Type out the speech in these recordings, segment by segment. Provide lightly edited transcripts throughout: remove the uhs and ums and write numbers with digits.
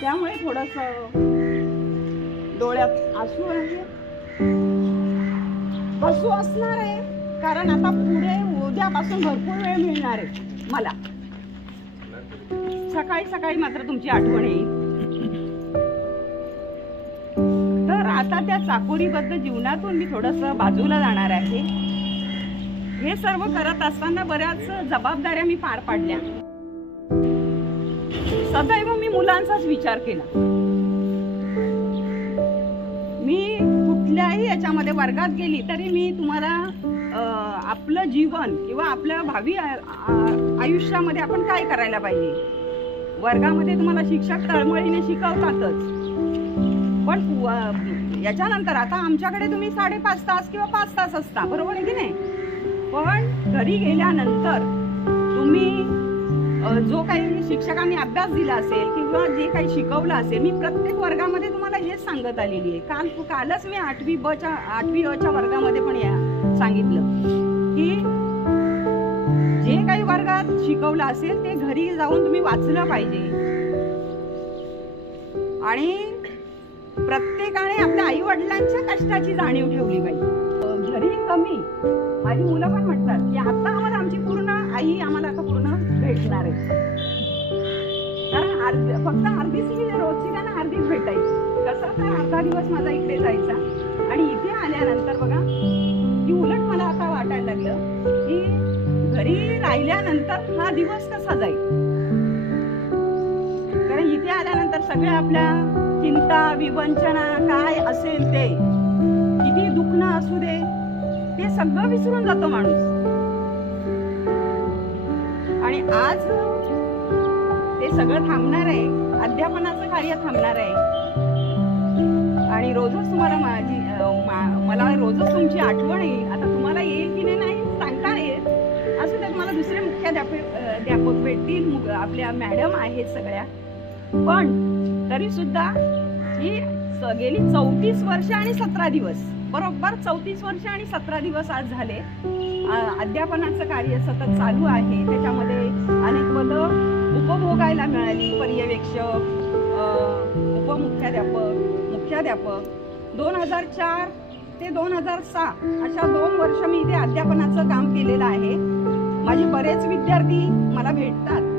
त्यामुळे थोडंसं डोळ्यात आसू आहे, हसू असणार आहे, कारण आता पुढे उद्यापासून भरपूर वेळ मिळणार आहे मला. सकाळी सकाळी मात्र तुमची आठवण येईल. तर आता त्या चाकोरीबद्ध जीवनातून मी थोडंसं बाजूला जाणार आहे. हे सर्व करत असताना बऱ्याच जबाबदाऱ्या मी पार पाडल्या. सदैव मी मुलांचाच विचार केला. मी कुठल्याही याच्यामध्ये वर्गात गेली तरी मी तुम्हाला आपलं जीवन किंवा आपल्या भावी आयुष्यामध्ये आपण काय करायला पाहिजे, वर्गामध्ये तुम्हाला शिक्षक तळमळीने शिकवतातच, पण याच्यानंतर आता आमच्याकडे तुम्ही 5.5 तास किंवा 5 तास असता, बरोबर आहे की नाही. पण घरी गेल्यानंतर तुम्ही जो काही शिक्षकांनी अभ्यास दिला असेल किंवा जे काही शिकवलं असेल, मी प्रत्येक वर्गामध्ये तुम्हाला हेच सांगत आलेली आहे. कालच मी 8वी अ च्या वर्गामध्ये पण सांगितलं की जे काही वर्गात शिकवलं असेल ते घरी जाऊन तुम्ही वाचलं पाहिजे. आणि प्रत्येकाने आपल्या आई वडिलांच्या कष्टाची जाणीव ठेवली पाहिजे. घरी कमी, माझी मुलं पण म्हणतात की आता आम्हाला आमची पूर्ण आई आम्हाला आता पूर्ण भेटणार आहे, कारण फक्त अर्धीच रोजची त्यांना अर्धीच भेटायची. कसं तर अर्धा दिवस माझा इकडे जायचा आणि इथे आल्यानंतर बघा की उलट मला आता वाटायला लागलं की घरी राहिल्यानंतर हा दिवस कसा जाईल. कारण इथे आल्यानंतर सगळ्या आपल्या चिंता विवंचना काय असेल ते, किती दुखणं असू दे, ते सगळं विसरून जातो माणूस. आणि आज ते सगळं थांबणार आहे, अध्यापनाचं कार्य थांबणार आहे. आणि रोजच तुम्हाला मला रोजच तुमची आठवण येईल. आता तुम्हाला येईल की नाही सांगता येईल, असं त्यात मला दुसरे मुख्याध्यापक भेटतील, आपल्या मॅडम आहेत सगळ्या, पण तरी सुद्धा ही गेली 34 वर्ष आणि 17 दिवस, बरोबर 34 वर्ष आणि 17 दिवस आज झाले. अध्यापनाचं कार्य सतत चालू आहे. त्याच्यामध्ये अनेक पदं उपभोगायला मिळाली. पर्यवेक्षक, उपमुख्याध्यापक, मुख्याध्यापक. 2004 ते 2006 अशा 2 वर्ष मी इथे अध्यापनाचं काम केलेलं आहे. माझे बरेच विद्यार्थी मला भेटतात.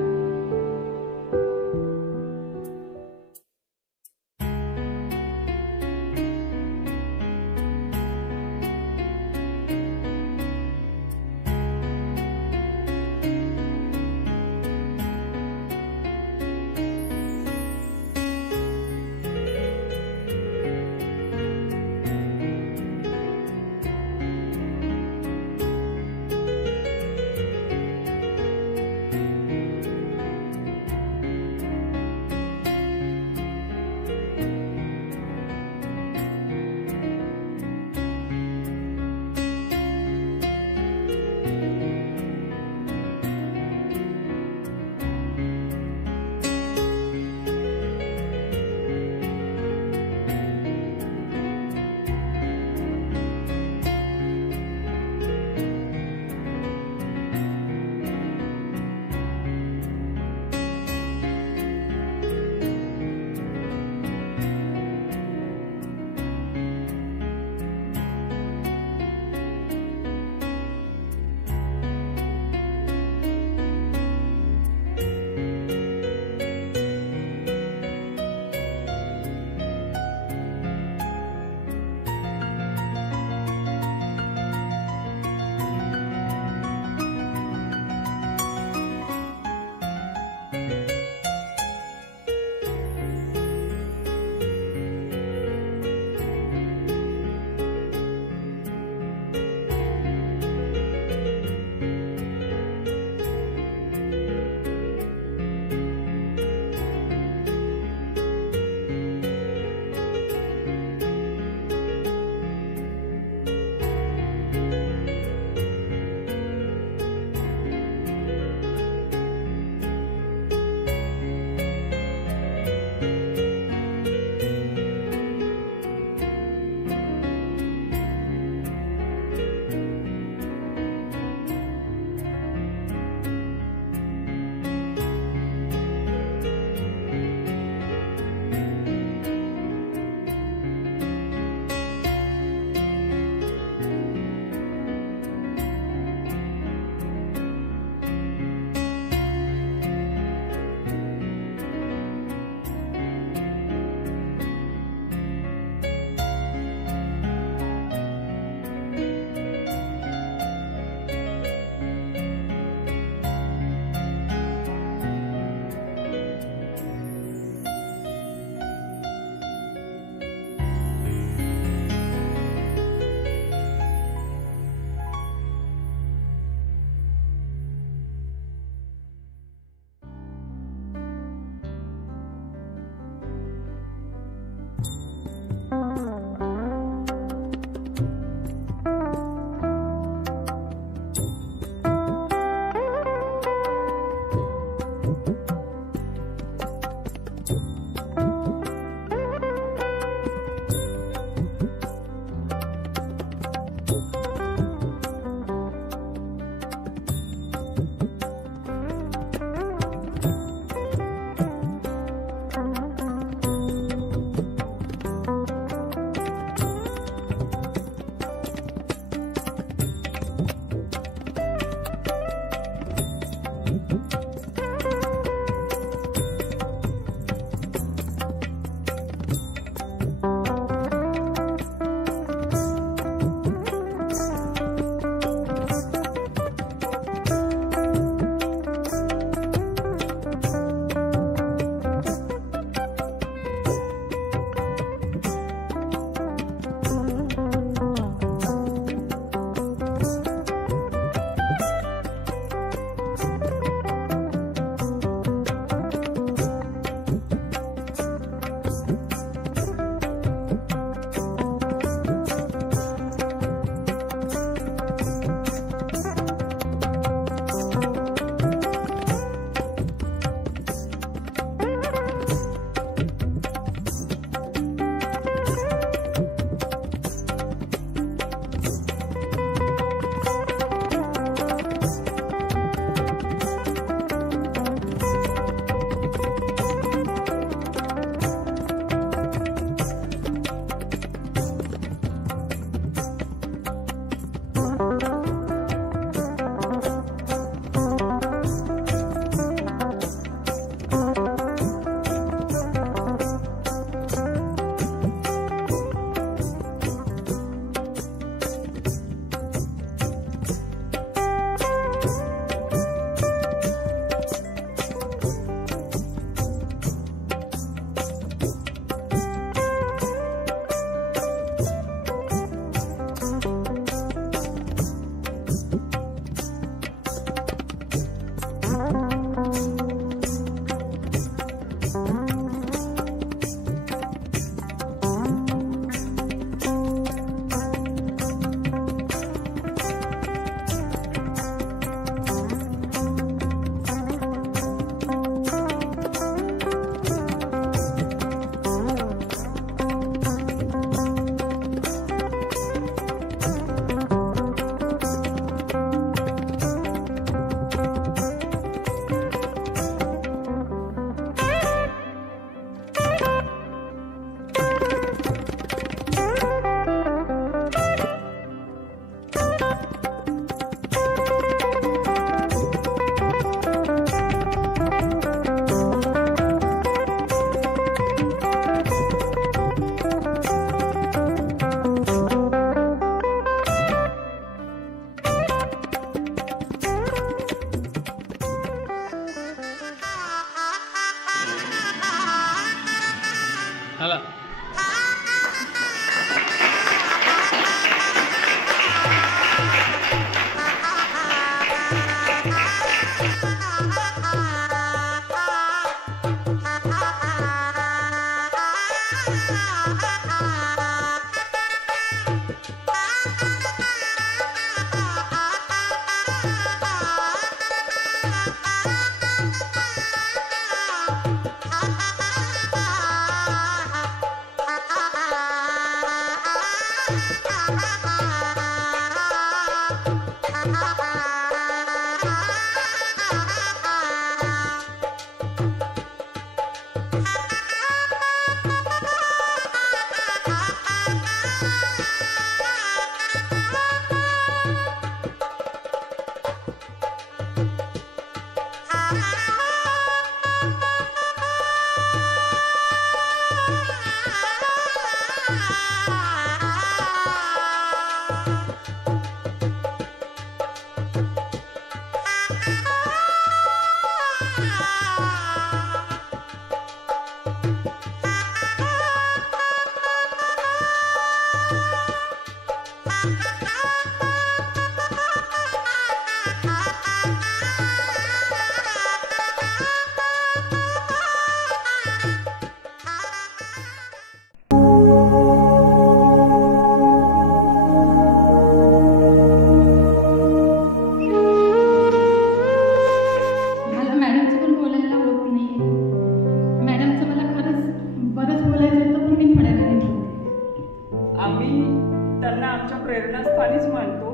प्रेरणास्थानीच मानतो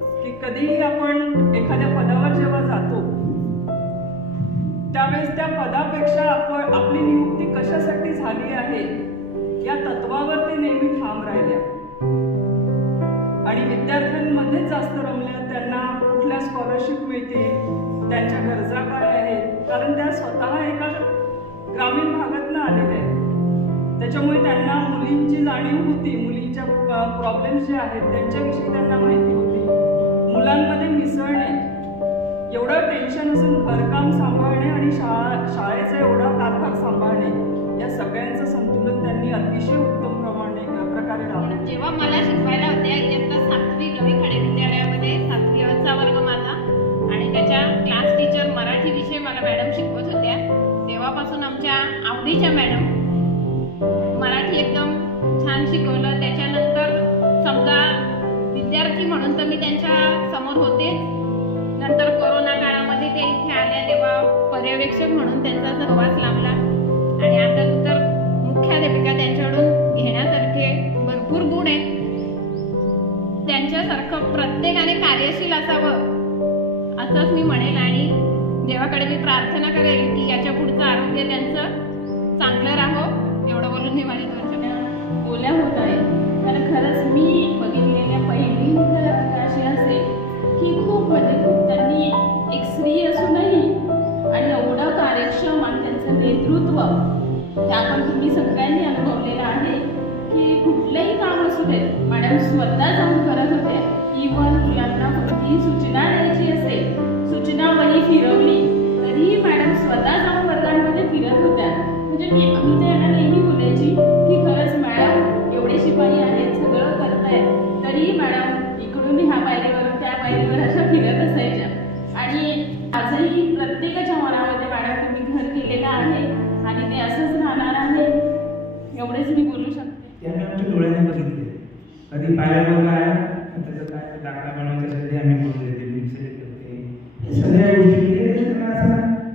की कधीही आपण एखाद्या पदावर जेव्हा जातो त्यावेळेस त्या पदापेक्षा आपण आपली नियुक्ती कशासाठी झाली आहे या तत्वावर ते नेहमी ठाम राहिल्या आणि विद्यार्थ्यांमध्ये जास्त रमल्या. त्यांना कुठल्या स्कॉलरशिप मिळते, त्यांच्या गरजा काय आहेत, कारण त्या स्वतः एका ग्रामीण भागातून आलेल्या आहेत. त्याच्यामुळे त्यांना मुलींची जाणीव होती, मुलींच्या प्रॉब्लेम्स जे आहेत त्यांच्याविषयी त्यांना माहिती होती. मुलांमध्ये मिसळणे, एवढं टेन्शन असून घरकाम सांभाळणे आणि शाळेचा एवढा कारभार सांभाळणे, या सगळ्यांचं संतुलन त्यांनी अतिशय उत्तम प्रकारे लावलं. जेव्हा मला शिकवायला होत्या इयत्ता 7वी रवी खडे विद्यालयामध्ये 7वीचा वर्ग माझा आणि त्याच्या क्लास टीचर मराठी विषय मला मॅडम शिकवत होत्या. तेव्हापासून आमच्या आवडीच्या मॅडम मराठी एकदम छान शिकवलं. त्याच्यानंतर समजा विद्यार्थी म्हणून तर मी त्यांच्या समोर होते. नंतर कोरोना काळामध्ये ते इथे आल्या तेव्हा पर्यवेक्षक म्हणून त्यांचा सहवास लाभला आणि आता तर मुख्याध्यापिका त्यांच्याकडून घेण्यासारखे भरपूर गुण आहेत. त्यांच्यासारखं प्रत्येकाने कार्यशील असावं असंच मी म्हणेल आणि देवाकडे मी प्रार्थना करेल की याच्या पुढचं आरोग्य त्यांचं चांगलं राहो. एवढं बोलून मी माझ्या 2 शब्द बोल्या होत आहे. कारण खरंच मी बघितलेल्या पहिली मुख्याध्यापिका अशी असेल की खूप त्यांनी एक स्त्री असूनही आणि एवढं कार्यक्षम आणि त्यांचं नेतृत्व ते आपण तुम्ही सगळ्यांनी अनुभवलेलं आहे की कुठलंही काम असू दे मॅडम स्वतः जाऊन करत होते. इव्हन मुलांना कोणतीही सूचना द्यायची असेल, सूचना वही फिरवली तरीही मॅडम स्वतः जाऊन वर्गांमध्ये फिरत होत्या. म्हणजे मी त्यांना नेहमी बोलायची की खरंच मॅडम एवढे शिपाई आहेत, सगळं करतायत तरीही मॅडम इकडून ह्या पायरीवरून त्या पायरीवर अशा फिरत असायच्या. आणि आजही प्रत्येकाच्या मनामध्ये मॅडम तुम्ही घर केलेलं आहे आणि ते असंच राहणार आहे. एवढेच मी बोलू शकते. ते आम्ही आमच्या डोळ्याने बघितले. कधी पाहिल्यावर काय त्याचं काय दाखला बनवायच्यासाठी आम्ही बोलले ते मिक्सर करते हे सगळ्या गोष्टी त्यांना असं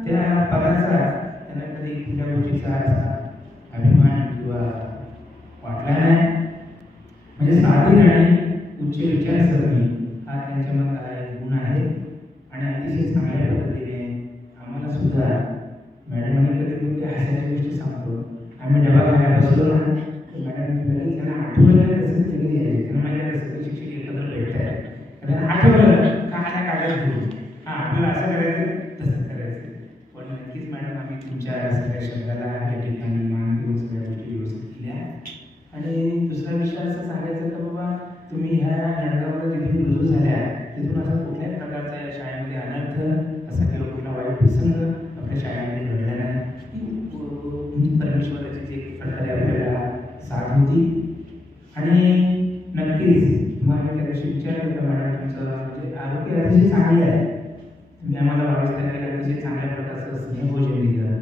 त्या पदाचा त्यांना कधी कुठल्या गोष्टीचा असा अभिमान किंवा वाटला नाही. म्हणजे साधी आणि उच्च विचारसरणी हा त्यांच्यामध्ये गुण आहे आणि अतिशय चांगल्या पद्धतीने आम्हाला सुद्धा मॅडमांनी कधी कधी हसायच्या गोष्टी सांगतो. आम्ही डबा खायला बसलो ना मॅडम लगेच त्यांना आठवलं तसंच तिकडे यायचे. त्यांना माहिती असतं शिक्षक एकत्र भेटत आहे त्यांना आठवलं का आल्या कागद घेऊन हां आपल्याला असं करायचं तसं करायचं. पण नक्कीच मॅडम आम्ही तुमच्या सगळ्या शब्दाला या ठिकाणी मान देऊन सगळ्या गोष्टी व्यवस्थित केल्या. आणि दुसरा विषय असं सांगायचं का बाबा तुम्ही ह्या नळगावला तिथून रुजू झाल्या तिथून असं कुठल्याच प्रकारचा या शाळेमध्ये अनर्थ असा किंवा कुठला वाईट प्रसंग आपल्या शाळेमध्ये घडला नाही. परमेश्वराची जी एक प्रकारे आपल्याला साथ होती. आणि नक्कीच तुम्हाला त्या दिवशी विचारलं होतं मॅडम तुमचं म्हणजे आरोग्य अतिशय चांगले आहे. तुम्ही आम्हाला 22 तारखेला अतिशय चांगल्या प्रकारचं स्नेहभोजन दिलं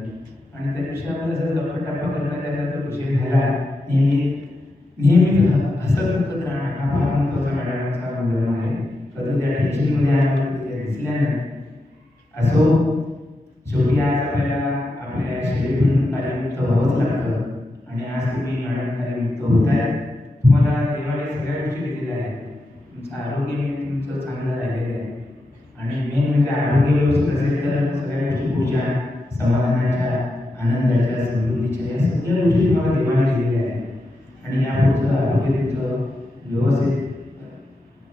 आणि त्या दिवशी आपल्याला जर गप्पा करता त्याचा तो विषय झाला नेहमी हसत मुखत राहणं हा फार महत्त्वाचा मॅडमचा गुणधर्म आहे. कधी त्या टेन्शनमध्ये आल्या त्या दिसल्या नाही. असो शेवटी आज आपल्याला आपल्या शरीरातून कार्यमुक्त व्हावंच लागतं आणि आज तुम्ही मॅडम कार्यमुक्त होत आहे. तुम्हाला देवाने सगळ्या गोष्टी दिलेल्या आहेत. तुमचं आरोग्य तुमचं चांगलं राहिलेलं आहे. आणि मेन म्हणजे आरोग्य व्यवस्थित असेल तर सगळ्या गोष्टी पुढच्या समाधानाच्या, आनंदाच्या, समृद्धीच्या या सगळ्या गोष्टी तुम्हाला देवाने दिलेल्या आहेत. आणि यापुढचं आरोग्य तुमचं व्यवस्थित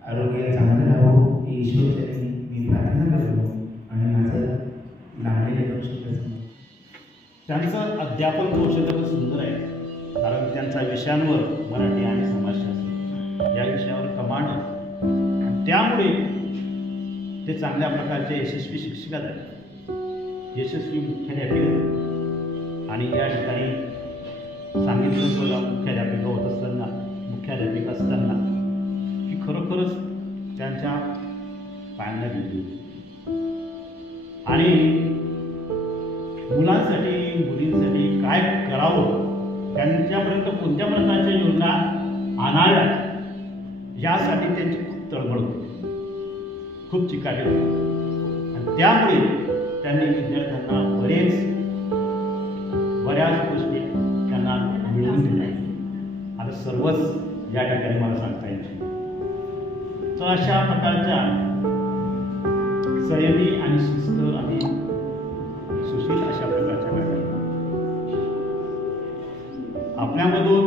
आरोग्य चांगलं राहावं ही ईश्वरचरणी मी प्रार्थना करतो. आणि माझं लांबलेलं लक्ष त्यांचं अध्यापन कौशल्य पण सुंदर आहे, कारण त्यांच्या विषयांवर मराठी आणि समाजशास्त्र या विषयावर कमांड आहे. त्यामुळे ते चांगल्या प्रकारचे यशस्वी शिक्षक आहेत, यशस्वी मुख्याध्यापिका आहेत. आणि या ठिकाणी सांगितलं बघा, मुख्याध्यापिका होत असताना, मुख्याध्यापिका असताना की खरोखरच त्यांच्या पायांना गेली आणि मुलांसाठी, मुलींसाठी काय करावं, त्यांच्यापर्यंत कोणत्या प्रकारच्या योजना आणाव्या यासाठी त्यांची खूप तळमळ होती, खूप चिकाटी होती. आणि त्यामुळे त्यांनी विद्यार्थ्यांना बऱ्याच गोष्टी त्यांना मिळवून दिल्या. आता सर्वच या ठिकाणी मला सांगता येईल. तर अशा प्रकारच्या संयमी आणि शिस्त आणि सुशील अशा प्रकारच्या मॅडम आपल्यामधून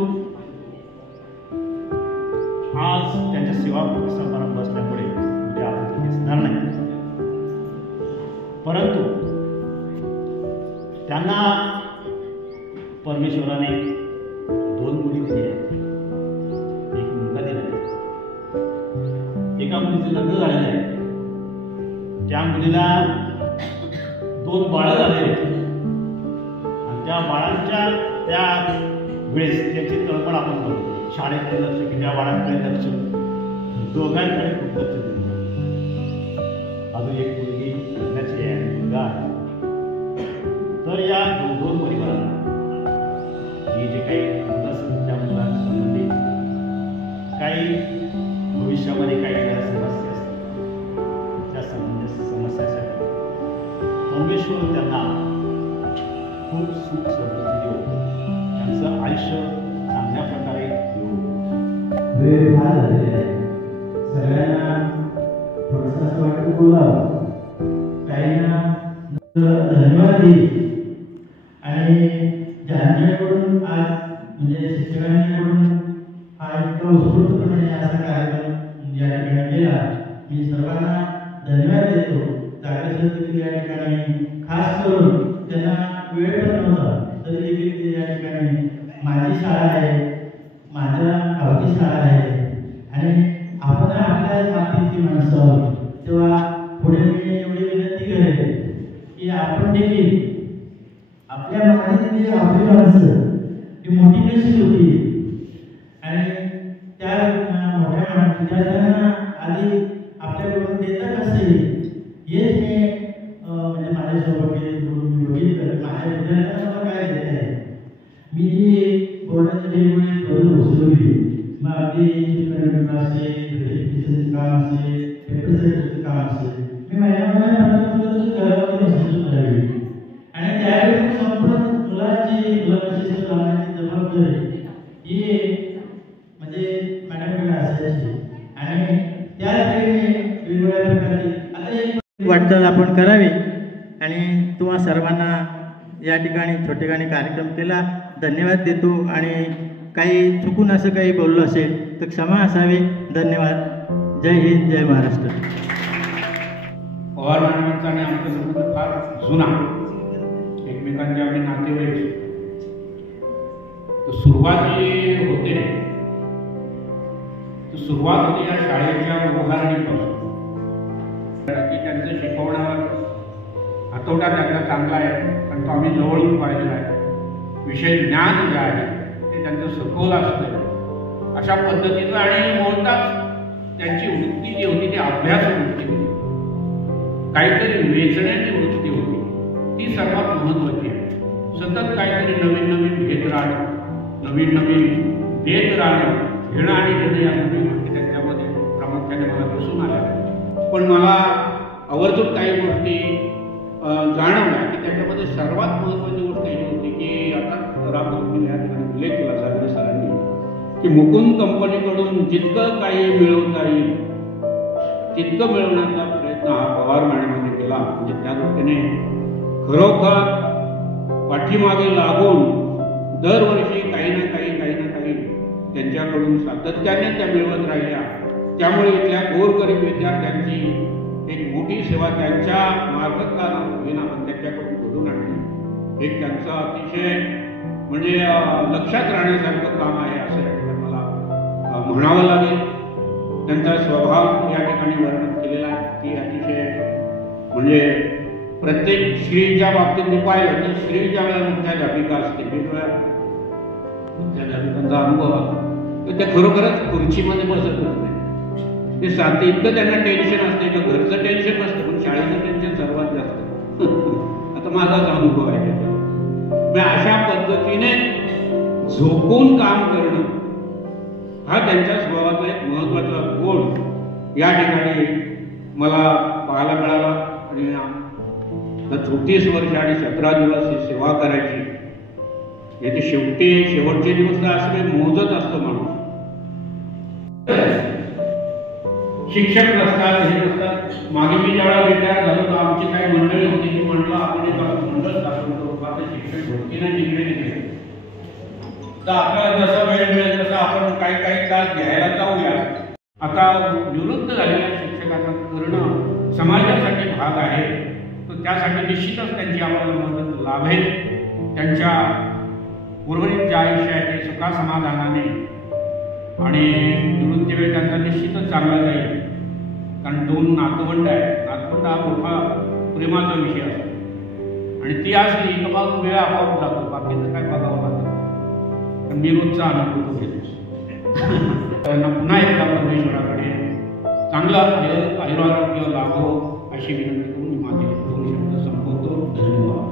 आज त्यांच्या सेवा समारंभ असल्यामुळे उद्या आपण दिसणार नाही, परंतु त्यांना परमेश्वराने 2 मुली दिल्या आहेत, 1 मुलगा दिला आहे. एका मुलीचं लग्न झालेलं आहे, त्या मुलीला 2 बाळं झाले होते. आणि त्या बाळांच्या त्या वेळेस त्याची तळमळ आपण बघतो. शाळेकडे लक्ष की त्या बाळांकडे लक्ष, दोघांकडे खूप लक्ष दिलं. अजून एक मुलगी लग्नाची आहे, मुलगा आहे. तर या 2 परिवारांना ही जे काही मुलं असतात त्या मुलांसंबंधी काही भविष्यामध्ये काही समस्या असतात, त्या समस्यासाठी परमेश्वर त्यांना खूप सुख समृद्धी देऊ, त्यांचं आयुष्य चांगल्या प्रकारे देऊ. वेळ फार झालेला आहे, सगळ्यांना थोडंसं असं वाटतं बोलावं, काहींना धन्यवाद देईल. आणि ज्यांच्याकडून आज म्हणजे शिक्षकांकडून हा इतका उत्स्फूर्तपणे असा कार्यक्रम या ठिकाणी केला, मी सर्वांना धन्यवाद देतो. जागेसाठी या ठिकाणी खास करून त्यांना वेळ पण नव्हता, तरी देखील ते या ठिकाणी माझी शाळा आहे, माझ्या गावची शाळा आहे आणि आपण आपल्या मातीची माणसं आहोत, तेव्हा पुढे मी एवढी विनंती करेन की आपण देखील आपल्या मातीतली आपली माणसं ही मोठी कशी होती आणि त्या मोठ्या विद्यार्थ्यांना आधी आपल्याकडून देता कसं येईल हेच मी म्हणजे माझ्यासोबत मी बघितलं. माझ्या विद्यार्थ्यांना काय देत आहे, मी जी बोर्डाची वेगवेगळी पदं उचलवली, मग अगदी काम असेल, पेपर काम असेल, मी महिन्यामध्ये घरामध्ये बसून राहिली. आणि त्यावेळी संपूर्ण मुलांची जबाबदारी ही म्हणजे मॅडमकडे असायची. आणि त्याचवेळी वेगवेगळ्या प्रकारची आता एक वाटचाल आपण करावी. आणि तुम्हा सर्वांना या ठिकाणी छोटेखानी कार्यक्रम केला धन्यवाद देतो. आणि काही चुकून असं काही बोललो असेल तर क्षमा असावी. धन्यवाद. जय हिंद, जय महाराष्ट्र. पवार मॅडमांचा आणि आमचा संबंध फार जुना, एकमेकांचे आम्ही नातेवाईक. तर सुरुवात जी होते सुरुवात होती या शाळेच्या उभारणीपासून. की त्यांचं शिकवणं हातोटा त्यांचा चांगला आहे, कारण तो आम्ही जवळून पाहिलेला आहे. विषय ज्ञान जे आहे ते त्यांचं सखोल असतं अशा पद्धतीचं. आणि मुळात त्यांची वृत्ती जी होती ती अभ्यास वृत्ती होती, काहीतरी वेचण्याची वृत्ती होती, ती सर्वात महत्त्वाची आहे. सतत काहीतरी नवीन नवीन घेत राहणं, नवीन नवीन देत राहणं, घेणं आणि देणं या दोन्ही गोष्टी त्यांच्यामध्ये प्रामुख्याने मला दिसून आल्या. पण मला आवर्जून काही गोष्टी जाणवल्या की त्याच्यामध्ये सर्वात महत्त्वाची गोष्ट ही होती की आता रामकृष्ण या ठिकाणी उल्लेख केला जागरे सरांनी की मुकुंद कंपनीकडून जितकं काही मिळवता येईल तितकं मिळवण्याचा प्रयत्न हा पवार मॅडमांनी केला. म्हणजे त्या दृष्टीने खरोखर पाठीमागे लागून दरवर्षी काही ना काही त्यांच्याकडून सातत्याने त्या मिळवत राहिल्या. त्यामुळे इथल्या गोरगरीब विद्यार्थ्यांची एक मोठी सेवा त्यांच्या मार्फत का होईना पण त्यांच्याकडून घडून आणली. एक त्यांचं अतिशय म्हणजे लक्षात राहण्यासारखं काम आहे असं या ठिकाणी मला म्हणावं लागेल. त्यांचा स्वभाव या ठिकाणी वर्णन केलेला आहे की अतिशय म्हणजे प्रत्येक स्त्रीच्या बाबतीत मी पाहिलं तर स्त्री ज्या वेळेला मुख्याध्यापिका असते वेगवेगळ्या मुख्याध्यापिकांचा अनुभव आला तर त्या खरोखरच खुर्चीमध्ये बसतच नाही. ते साधं इतकं त्यांना टेन्शन असते का घरचं टेन्शन नसतं पण शाळेचं टेन्शन सर्वात जास्त. आता माझाच अनुभव आहे त्याच्यात. अशा पद्धतीने झोपून काम करणं हा त्यांच्या स्वभावाचा एक महत्त्वाचा गुण या ठिकाणी मला पाहायला मिळाला. आणि 34 वर्ष आणि 17 दिवस ही सेवा करायची याचे शेवटचे दिवस तर असं काही मोजत असतो माणूस. शिक्षक नसतात हे नसतात. मागे मी ज्यावेळेला रिटायर झालो तर आमची काही मंडळी होती की म्हटलं आपण एक मंडळ स्थापन करू. आता शिक्षक भरतीने जिकडे गेले तर आपल्याला जसा वेळ मिळेल तसा आपण काही तास घ्यायला जाऊया. आता निवृत्त झालेल्या शिक्षकांना करणं समाजासाठी भाग आहे. तर त्यासाठी निश्चितच त्यांची आम्हाला मदत लाभेल. त्यांच्या उर्वरित जे आयुष्य आहे ते सुखासमाधानाने आणि निवृत्ती वेळ त्यांचा निश्चितच चांगला जाईल. कारण 2 नातवंड आहेत. नातवंड हा मोठा प्रेमाचा विषय असतो आणि ती असली की मग वेळ आपोआप जातो. बाकीचं काय बघावं लागतं. पण मी रोजचा अनुभव घेतो. त्यांना पुन्हा एकदा परमेश्वराकडे चांगला आयुरारोग्य लाभो अशी विनंती करून मी माझे 2 शब्द संपवतो. धन्यवाद.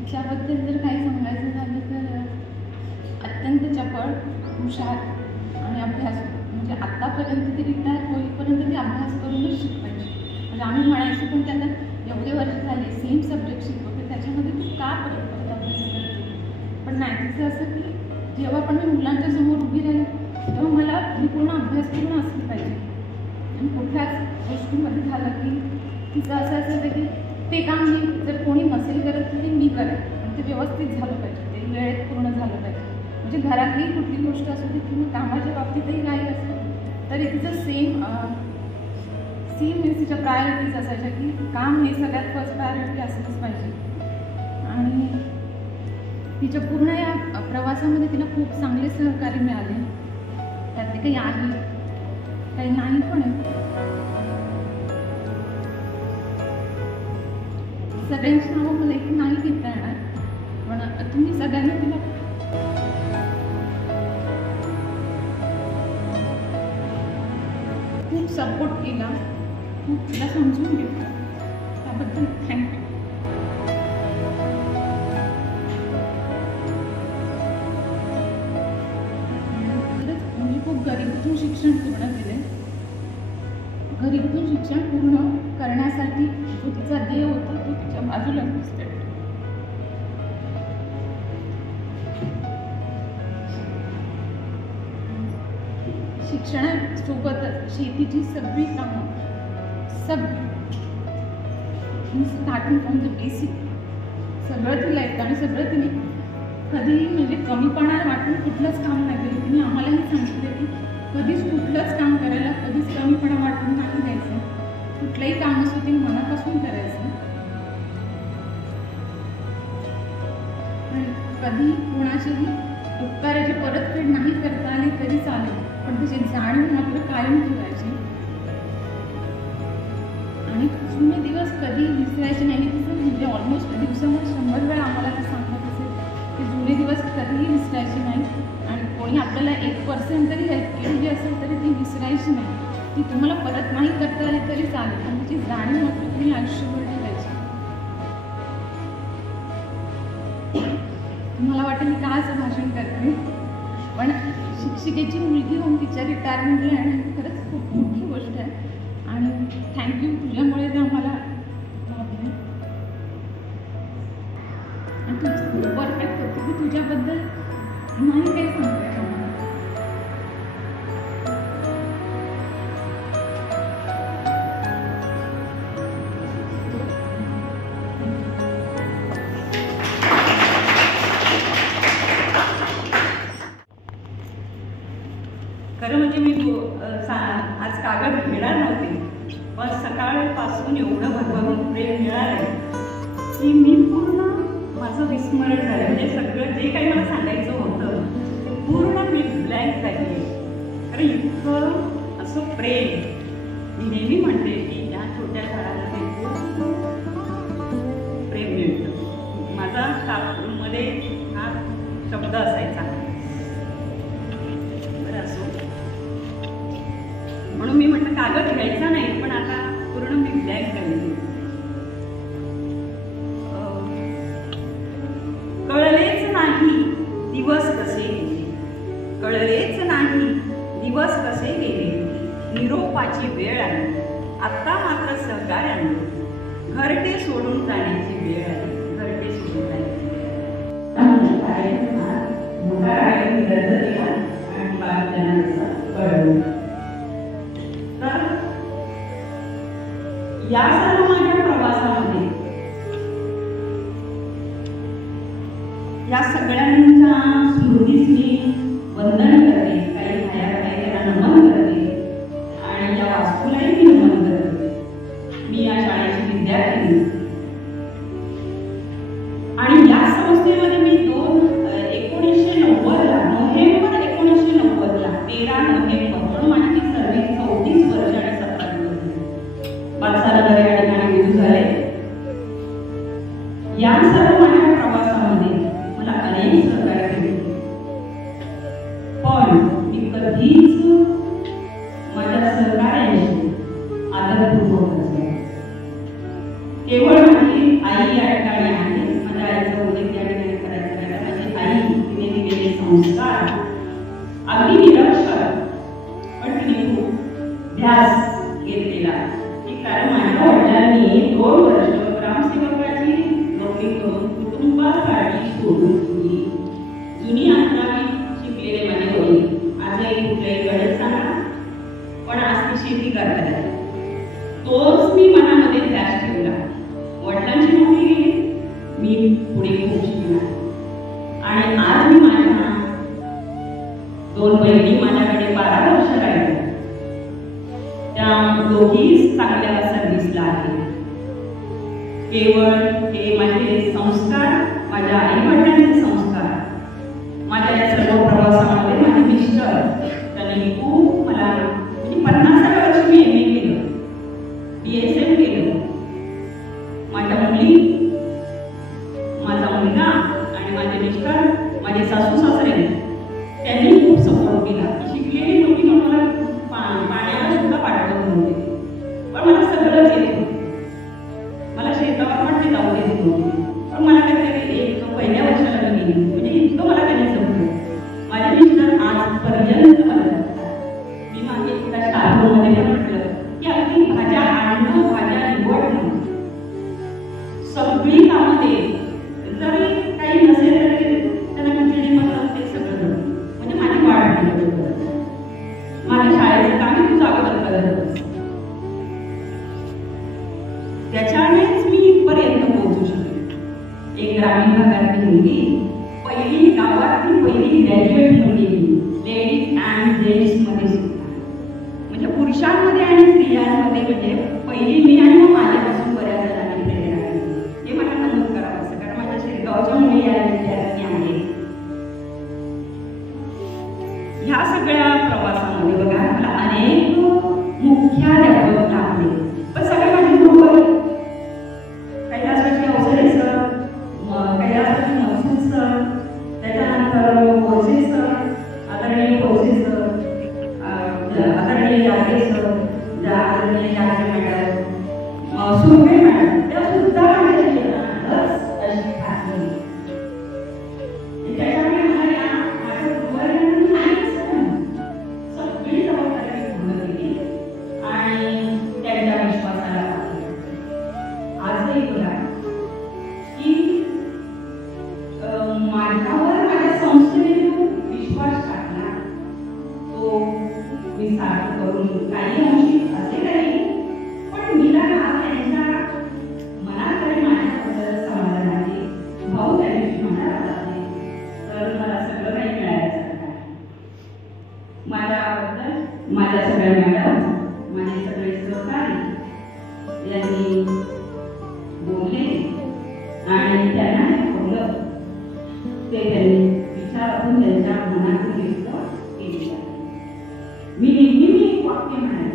तिच्याबद्दल जर काही सांगायचं झालं तर अत्यंत चपळ, हुशार आणि अभ्यास. म्हणजे आत्तापर्यंत ती रिटायर होईपर्यंत ती अभ्यास करूनच शिकवायची. म्हणजे आम्ही म्हणायचो पण त्याला एवढे वर्ष झाले सेम सब्जेक्ट शिकवते त्याच्यामध्ये तू का परत अभ्यास करते. पण नाही, तिचं असं की जेव्हा पण मी मुलांच्या समोर उभी राहील तेव्हा मला मी पूर्ण अभ्यास करून असली पाहिजे. आणि कुठल्याच गोष्टीमध्ये झालं की तिचं असं असायचं की ते काम मी जर कोणी नसेल करत तर ते मी करेन आणि ते व्यवस्थित झालं पाहिजे, ते वेळेत पूर्ण झालं पाहिजे. म्हणजे घरातली कुठली गोष्ट असू दे किंवा कामाच्या बाबतीतही काही असेल तरी तिचं सेम तिच्या प्रायोरिटीज असायच्या की काम हे सगळ्यात फर्स्ट प्रायोरिटी असलंच पाहिजे. आणि तिच्या पूर्ण या प्रवासामध्ये तिला खूप चांगले सहकार्य मिळाले. त्यातले काही आहे काही नाही पण सगळ्यांची नावं मला एक नाही घेता येणार पण तुम्ही सगळ्यांनी तिला खूप सपोर्ट केला, खूप तिला समजून घेतलं, त्याबद्दल थँक्यू. म्हणजे खूप गरिबीतून शिक्षण पूर्ण केले. गरिबीतून शिक्षण पूर्ण करण्यासाठी जो तिचा ध्येय होता तो तिच्या बाजूला नसते. शिक्षणासोबतच शेतीची सगळी कामं स्टार्टिंग फ्रॉम द बेसिक सगळं तिला येतं आणि सगळं तिने कधीही म्हणजे कमीपणा वाटून कुठलंच काम नाही केलं. तिने आम्हालाही सांगितलं की कधीच कुठलंच काम करायला कधीच कमीपणा वाटून नाही द्यायचं. कुठलंही काम असो ते मनापासून करायचं. कधी कोणाचीही उपकाराची परतफेड नाही करता आली तरी चालेल पण त्याची जाणीव मात्र कायम ठेवायची. आणि जुने दिवस कधी विसरायचे नाही. तिचं म्हणजे ऑलमोस्ट दिवसामध्ये 100 वेळा आम्हाला ते सांगत असेल की जुने दिवस कधीही विसरायचे नाही. आणि कोणी आपल्याला 1% तरी हेल्प केली असेल तरी ती विसरायची नाही. ती तुम्हाला परत नाही करता आली तरी चालेल पण तिची जाणीव मात्र तुम्ही आयुष्यभर ठेवायची. मला वाटेल मी का असं भाषण करते पण शिक्षिकेची मुलगी होऊन तिच्या रिटायरमेंटला येणं खरंच खूप मोठी गोष्ट आहे. आणि थँक्यू, तुझ्यामुळे ते आम्हाला लाभलं. आणि तुझं खूप परफेक्ट होतं की तुझ्याबद्दल नाही काही सांगूया मला. खरं म्हणजे मी आज कागद घेणार नव्हते, पण सकाळपासून एवढं भरभरून प्रेम मिळालं की मी पूर्ण माझं विस्मरण झालं. म्हणजे सगळं जे काही मला सांगायचं होतं ते पूर्ण मी ब्लँक झाली आहे. कारण इतकं असं प्रेम, मी नेहमी म्हणते की या छोट्या झाडामध्ये प्रेम मिळतं. माझा शास्त्रमध्ये हा शब्द असायचा. म्हणून मी म्हटलं कागद घ्यायचा नाही, पण आता पूर्ण मी ब्लँक झाली. कळलेच नाही दिवस कसे गेले, कळलेच नाही दिवस कसे गेले, निरोपाची वेळ आली, आता मात्र सहकार्याने घरटे सोडून जाण्याची वेळ आली, घरटे सोडून जाण्याची या सर्व माझ्या प्रवासामध्ये या सगळ्यांच्या स्मृतीस मी वंदन करते, काही त्यांना नमन करते आणि या वास्तूलाही मी नमन करते. मी या शाळेची विद्यार्थी आणि या संस्थेमध्ये मी 1990 नोव्हेंबर 1990 13 नोव्हेंबर म्हणून माझी सर्व्हिस 34 वर्ष आणि 17 दिवस बादशाहनगर या ठिकाणी रुजू झाले. या सर्व माझ्या प्रवासामध्ये मला अनेक सहकार्य केले, पण मी कधीच माझ्या सहकार्यांशी आदरपूर्वक असेल. केवळ माझी आई या ठिकाणी आहे. माझ्या आईचा उल्लेख या ठिकाणी करायचा. माझी आई तिने दिलेले संस्कार अगदी निरक्षर, पण तिने खूप ध्यास घेतलेला. कारण माझ्या वडिलांनी 2 वर्ष ग्रामसेवकाची नोकरी करून कुटुंबासाठी सोडून दिली. जुनी 11वी शिकलेले माझे वडील आजही कुठल्याही गणित सांगा, पण आज ती शेती करतात. तोच मी मनामध्ये ध्यास ठेवला. वडिलांची नोकरी गेली, मी पुढे खूप शिकणार आणि आज मी माझ्या 2 बहिणी माझ्याकडे 12 वर्ष राहिल्या. त्या दोघी चांगल्या सर्व्हिसला आहे. केवळ हे माझे संस्कार, माझ्या आई वडिलांचे संस्कार, माझ्या या सर्व प्रवासामध्ये माझे मिस्टर त्यांनी खूप मला म्हणजे 50 वर्ष मी MA केलं, BSM केलं. माझ्या मुली, माझा मुलगा आणि माझे मिस्टर, माझे सासू सासरे त्यांनी खूप सपोर्ट केला. शिकलेली मुलगी मला पाण्याला सुद्धा पाठवत नव्हते, पण मला सगळंच येत होतं. मला शेतावर पण ते जाऊ देत नव्हते, पण मला काहीतरी पहिल्या वर्षाला मी गेली म्हणजे इतकं मला त्यांनी जमलं. माझे मिस्टर आजपर्यंत मला जमतात. मी मागे एकदा शाळेमध्ये पण म्हटलं की अगदी भाज्या आणणं, भाज्या निवडणं, सगळी कामं ते जरी काही नसेल तरी त्यांना खिचडी मसाला ते सगळं म्हणजे माझी वाढ केली. माझ्या शाळेचं काम तू अगोदर करत होतीस, त्याच्यानेच मी इथपर्यंत पोहोचू शकले. एक ग्रामीण भागातली मुलगी, पहिली गावातली पहिली ग्रॅज्युएट मुलगी, लेडीज अँड जेंट्स मध्ये सुद्धा, म्हणजे पुरुषांमध्ये आणि स्त्रियांमध्ये म्हणजे पहिली मी आणि मग माझ्यापासून बऱ्याच जणांनी प्रेरणा घेतली. हे मला नमूद करावं असं, कारण माझ्या शेगावच्या मुली या विद्यार्थी आहेत. ह्या सगळ्या प्रवासामध्ये बघा मला अनेक मुख्याध्यापक लाभले, पण सगळे माझे गुरु कैलासवासी अवसरे सर, कैलासवासी मसूद सर, त्याच्यानंतर भोसे सर, आदरणीय भोसे सर, आदरणीय जागे सर, आदरणीय जागे मॅडम, सुर्वे मॅडम, त्या सुद्धा माझ्याशी अशी खास त्याच्यामुळे मला माझ्या गुरुवर्गांनी मी सारखं करून काही अंशी असे काही, पण मीरा आज त्यांच्या मनात आणि माझ्याबद्दल समाधान आहे. भाऊ त्या दिवशी म्हणाला होता तर मला सगळं काही मिळायचं आहे. माझ्याबद्दल माझ्या सगळ्या मॅडम, माझे सगळे सहकारी यांनी बोलले आणि त्यांना हे बोललं ते त्यांनी विचारातून त्यांच्या मनातून व्यक्त केले आहे. मी नेहमी एक वाक्य म्हणाले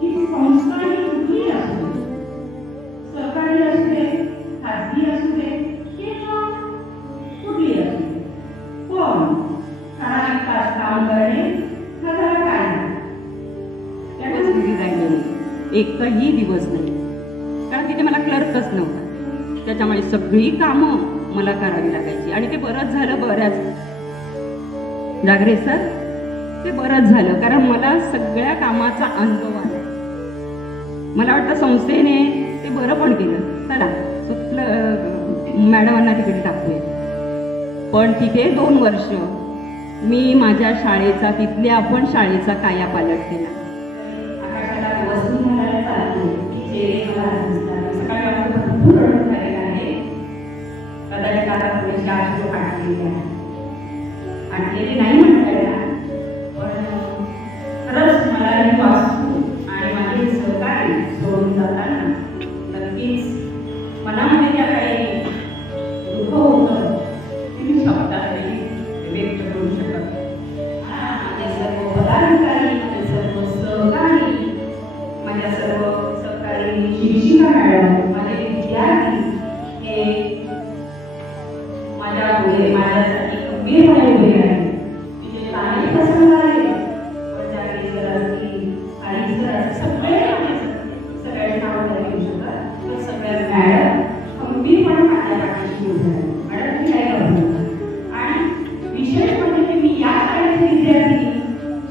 की संस्था ही कुठलीही असू दे, सरकारी असू दे, खाजगी असू दे किंवा कुठलीही असू दे, पण ठराविक तास काम करणे हा जरा काय नाही. त्यातच घरी राहिलेली एकही दिवस नाही, कारण तिथे मला क्लर्कच नव्हता. त्याच्यामुळे सगळी कामं मला करावी लागायची आणि ते बरंच झालं. बऱ्याच जागरे सर ते बरंच झालं, कारण मला सगळ्या कामाचा अनुभव आला. मला वाटतं संस्थेने ते बरं पण केलं. चला सुटलं, मॅडमांना तिकडे टाकूया. पण तिथे 2 वर्ष मी माझ्या शाळेचा, तिथल्या आपण शाळेचा कायापालट केला. आकाशाला वस्तू म्हणायला चालतो की जे मला सकाळी आपण भरपूर रडून झालेला आहे. कदाचित आता थोडीशी आशू काढलेली आहे, आणलेली नाही म्हणता येणार, पण खरंच मला ही वास्तू आणि माझे सहकारी सोडून जाताना नक्कीच मनामध्ये ज्या काही दुःख होतं ते मी शब्दातही व्यक्त करू शकत. माझे सर्व पदाधिकारी, माझे सर्व सहकारी, माझ्या सर्व सहकारी शिक्षिका मॅडम, माझे विद्यार्थी हे माझ्या पुढे माझ्यासाठी खंबीरपणे उभे राहिले. तिथे काही प्रसंग आले, जागरे सर असतील, काही सर असतील, सगळ्यांची नावं नाही घेऊ शकत, तर सगळ्या मॅडम खंबीरपणे माझ्या पाठीशी उभे राहिले. मॅडम तुम्ही काय करतो. आणि विशेष म्हणजे मी या शाळेचे विद्यार्थी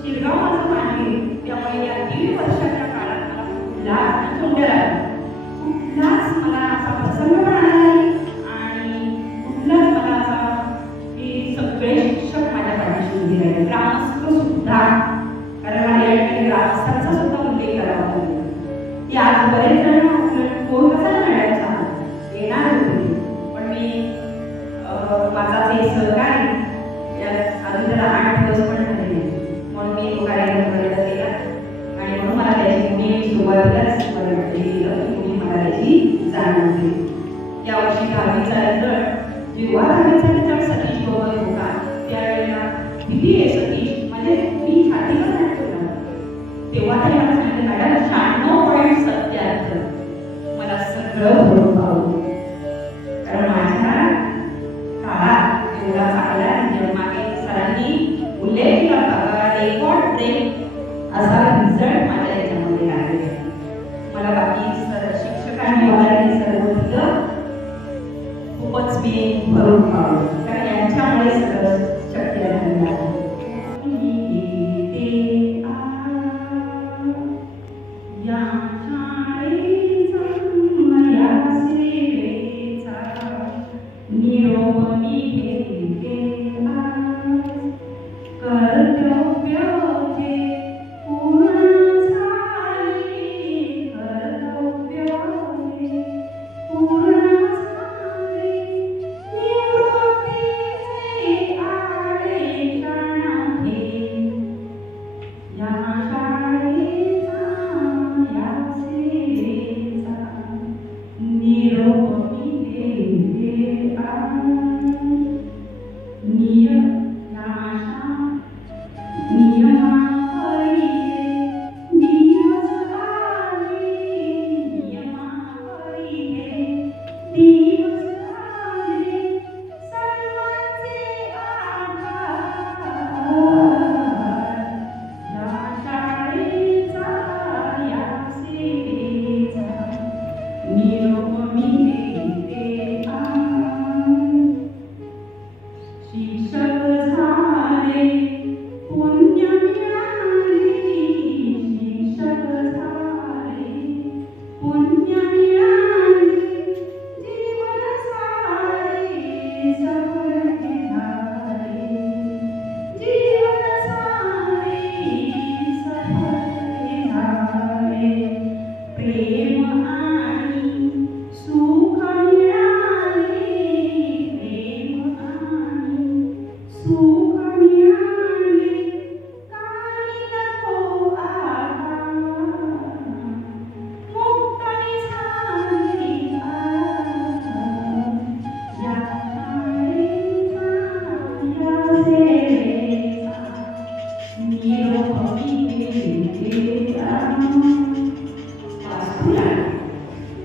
शिरगाव माझं मागे, त्यामुळे या 1.5 वर्षाच्या काळात मला कुठलाच मला असा प्रसंग पण आला नाही आणि कुठलाच मला असा की सगळे शिक्षक माझ्या पाठीशी उभे राहिले. ग्रामस्थ सुद्धा, कारण मला या ठिकाणी ग्रामस्थांचा सुद्धा उल्लेख करावा लागेल की आज बरेच जण कोण कसा मिळायचा येणार होते, पण मी माझा जे सहकारी अजून त्याला 8 दिवस पण झाले नाही, म्हणून मी तो कार्यक्रम करायला केला आणि म्हणून मला त्याची मी सुरुवातीलाच मला मला त्याची जाणीव होती. यावर्षी 10वीचा रिझल्ट जेव्हा 10वीचा रिझल्ट सतीश बरोबर होता त्यावेळेला किती आहे सतीश, म्हणजे मी छातीवर नाही ठेवला तेव्हा ते मला सांगितलं मॅडम 96.77. मला सगळं भरून पाहू, कारण माझ्या काळात एवढा चांगला रिझल्ट मागे सरांनी उल्लेख केला होता, रेकॉर्ड ब्रेक असा रिझल्ट माझ्या याच्यामध्ये आलेला आहे. मला बाकी शिक्षकांनी वगैरे सर्व दिलं, खूपच मी भरून पावलं, कारण यांच्यामुळे सगळं शक्य झालेलं आहे.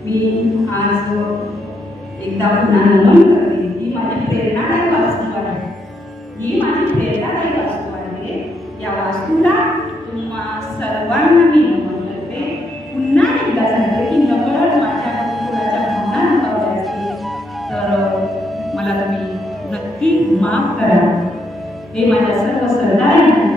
मी आज एकदा पुन्हा नमन करते ही माझी प्रेरणादायी वास्तू आहे. ही माझी प्रेरणादायी वास्तू आहे. या वास्तूला तुम्हा सर्वांना मी नमन करते. पुन्हा एकदा सांगते की नकळत माझ्या कुटुंबाच्या भावना दुखावल्या असतील तर मला तुम्ही नक्की माफ करा. हे माझ्या सर्व सरदारांना